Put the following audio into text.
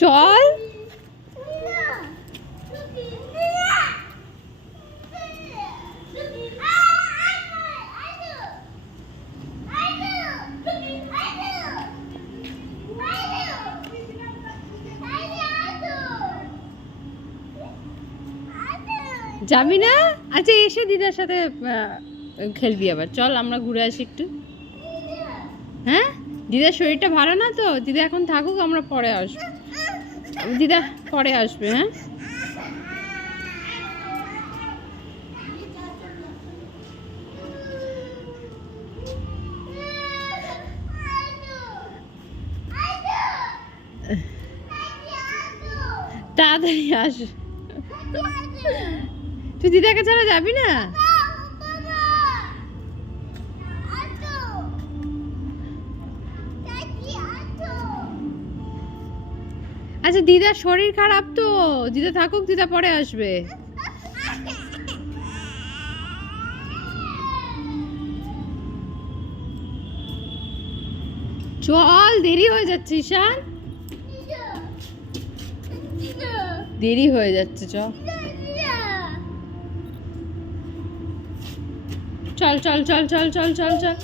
চল যাবি না? আচ্ছা এসে দিদার সাথে খেলবি আবার। চল আমরা ঘুরে আসি একটু। হ্যাঁ, দিদার শরীরটা ভালো না তো, দিদা এখন থাকুক, আমরা পরে আসবো। দিদা পরে আসবে। হ্যাঁ, তাড়াতাড়ি আস। তুই দিদাকে ছাড়া যাবি না? আচ্ছা দিদার শরীর খারাপ তো, দিদা থাকুক, দিদা পরে আসবে। চল, দেরি হয়ে যাচ্ছে ঈশান, দেরি হয়ে যাচ্ছে। চল চল চল চল চল চল চল চল।